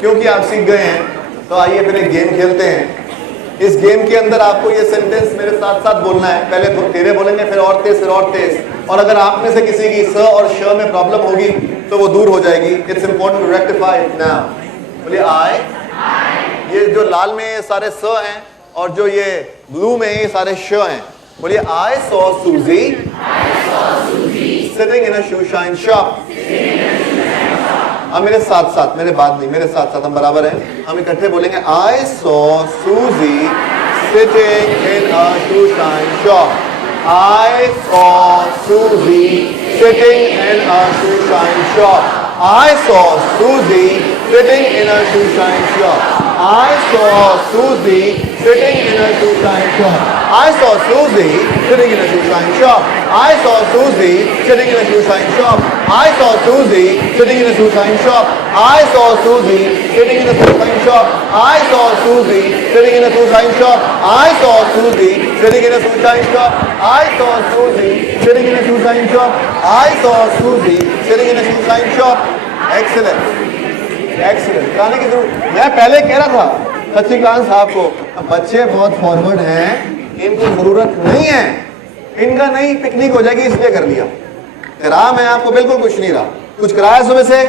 क्योंकि आप सीख गए हैं तो आइए फिर एक गेम खेलते हैं। इस गेम के अंदर आपको ये सेंटेंस मेरे साथ साथ बोलना है। पहले धीरे बोलेंगे, फिर और तेज, फिर और तेज। और अगर आप में से किसी की स और श में प्रॉब्लम होगी तो वो दूर हो जाएगी। It's important to rectify it now. बोलिए आई। ये जो लाल में ये सारे स हैं और जो ये ब्लू में ये सारे श हैं। बोलिए आई सॉ सूजी sitting in a shoe shine shop. अब मेरे साथ साथ, मेरे बाद नहीं, मेरे साथ साथ हम बराबर हैं। हम इकट्ठे बोलेंगे आई सॉ सूजी sitting in a shoe shine shop. I saw Susie sitting in a shoe shine shop. I saw Susie sitting in a shoe shine shop. I saw Susie sitting in a shoe shine shop. I saw Susie sitting in a shoe shine shop. I saw Susie sitting in a shoe shine shop. I saw Susie sitting in a shoe shine shop. I saw Susie sitting in a shoe shine shop. I saw Susie sitting in a shoe shine shop. I saw Susie sitting in a shoe shine shop. I saw Susie sitting in a shoe shine shop. I saw Susie sitting in a shoe shine shop. Excellent, excellent। गाने की जरूरत, मैं पहले कह रहा था सचिकांत साहब को, अब बच्चे बहुत फॉरवर्ड हैं, इनको जरूरत नहीं है, इनका नहीं पिकनिक हो जाएगी इसलिए कर लिया। कराम है आपको बिल्कुल कुछ नहीं रहा। कुछ कराया सुबह से